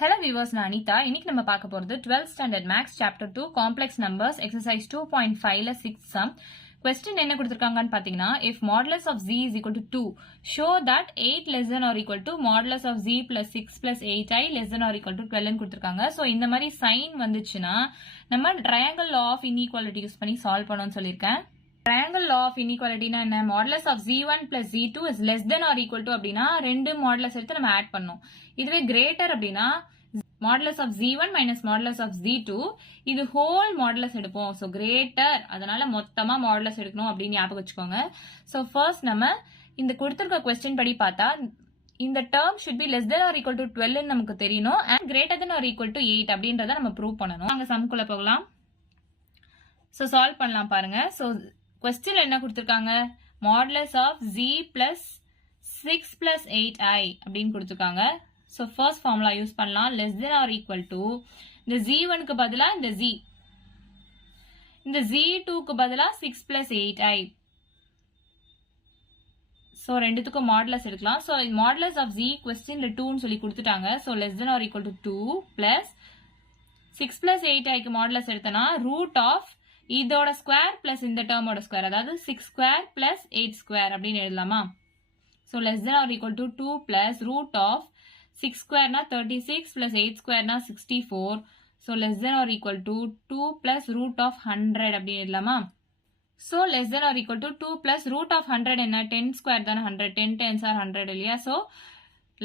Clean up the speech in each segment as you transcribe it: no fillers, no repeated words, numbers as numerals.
Hello viewers, நான் அனிதா. இன்னைக்கு நம்ம பார்க்க போறது 12th standard maths chapter 2 complex numbers exercise 2.5ல 6th sum. Question என்ன கொடுத்திருக்காங்கன்னு பாத்தீங்கன்னா, if modulus of z is equal to 2, show that 8 less than or equal to modulus of z plus 6 plus 8i less than or equal to 12 ன்னு கொடுத்திருக்காங்க. So இந்த மாதிரி sign வந்துச்சுன்னா நம்ம triangle law of inequality use பண்ணி solve பண்ணணும்னு சொல்லியிருக்கேன். Triangle law of inequality na enna modulus of z1 plus z2 is less than or equal to அப்படினா ரெண்டு modulus எடுத்து நம்ம ஆட் பண்ணோம். இதுவே greater அப்படினா modulus of z1 minus modulus of z2 இது whole modulus எடுப்போம். So greater அதனால மொத்தமா modulus எடுக்கணும் அப்படி ஞாபகம் வச்சுக்கோங்க. So first நம்ம இந்த கொடுத்திருக்க question படி பார்த்தா இந்த term should be less than or equal to 12 ன்னு நமக்கு தெரியணும் and greater than or equal to 8 அப்படின்றத நம்ம ப்ரூவ் பண்ணனும். அங்க சம்க்குள்ள போகலாம். So solve பண்ணலாம் பாருங்க. So question என்ன கொடுத்திருக்காங்க, modulus of z plus 6 plus 8i அப்படின்னு கொடுத்திருக்காங்க. So first formula யூஸ் பண்ணலாம், less than or equal to இந்த z1 க்கு பதிலா இந்த z, இந்த z2 க்கு பதிலா 6 plus 8i. So ரெண்டுத்துக்கும் modulus எடுக்கலாம். So modulus of z questionல 2 ன்னு சொல்லி கொடுத்துட்டாங்க. So less than or equal to 2 plus 6 plus 8i க்கு modulus எடுத்தனா root of இதோட ஸ்கொயர் பிளஸ் இந்த டேர்மோட ஸ்கொயர், அதாவது 6 ஸ்கொயர் பிளஸ் 8 ஸ்கொயர் அப்படின்னு எழுதலாமா. So less than or equal to 2 plus root of 6 ஸ்கொயர்னா 36 பிளஸ் 8 ஸ்கொயர்னா 64. So less than or equal to 2 plus root of 100 அப்படின்னு எழுதலாமா. So less than or equal to 2 plus root of 100 என்ன, 10 square தானே 100, 10 10s are 100 இல்லையா. So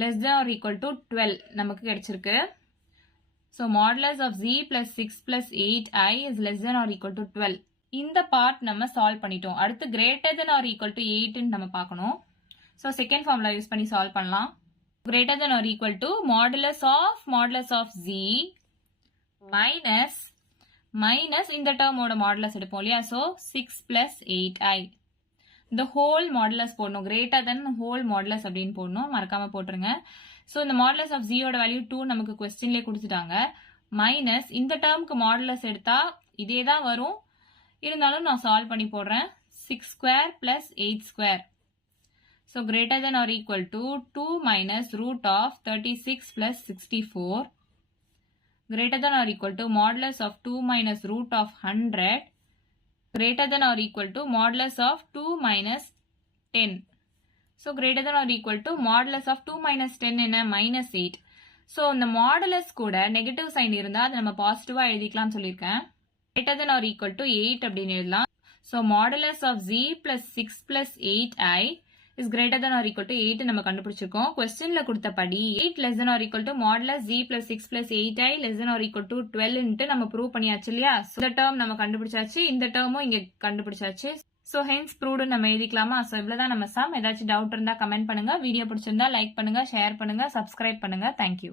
less than or equal to 12 நமக்கு கிடைச்சிருக்கு. So modulus of z plus 6 plus 8i is less than or equal to 12. இந்த part நம்ம solve பண்ணிட்டோம். அடுத்து greater than or equal to 8 ன்னு நம்ம பார்க்கணும். So second formula யூஸ் பண்ணி solve பண்ணலாம். Greater than or equal to modulus of z minus இந்த termோட modulus எடுப்போம் இல்லையா. So 6 plus 8i. The whole modulus போடணும், greater than whole modulus அப்படின்னு போடணும், மறக்காம போட்டுருங்க. So இந்த modulus of z ஓட வேல்யூ 2 நமக்கு questionலயே கொடுத்துட்டாங்க. மைனஸ் இந்த டேர்முக்கு modulus எடுத்தா இதே தான் வரும், இருந்தாலும் நான் சால்வ் பண்ணி போடுறேன். 6 square plus 8 square. So greater than or equal to 2 minus root of 36 plus 64. Greater than or equal to modulus of 2 minus root of 100. greater than or equal to modulus of 2 minus 10. So greater than or equal to modulus of 2 minus 10 என்ன, minus 8. So இந்த modulus கூட negative sign இருந்தா அது நம்ம பாசிட்டிவா எழுதிக்கலாம் சொல்லியிருக்கேன். greater than or equal to 8 அப்படின்னு எழுதலாம். So modulus of z plus 6 plus 8i is greater than or equal to 8 நம்ம கண்டுபிடிச்சிருக்கோம். questionல கொடுத்தபடி 8 less than or equal to modulus z plus 6 plus 8i less than or equal to 12 ன்ட்டு நம்ம prove பண்ணியாச்சு இல்லையா. இந்த term நம்ம கண்டுபிடிச்சாச்சு, இந்த டேர்மும் இங்க கண்டுபிடிச்சாச்சு. ஸோ ஹென்ஸ் ப்ரூவ்டு நம்ம எழுதிக்கலாமா. ஸோ இவ்வளவுதான் நம்ம சம். ஏதாச்சும் டவுட் இருந்தா கமெண்ட் பண்ணுங்க. வீடியோ பிடிச்சிருந்தா லைக் பண்ணுங்க, ஷேர் பண்ணுங்க, சப்ஸ்கிரைப் பண்ணுங்க. தேங்க்யூ.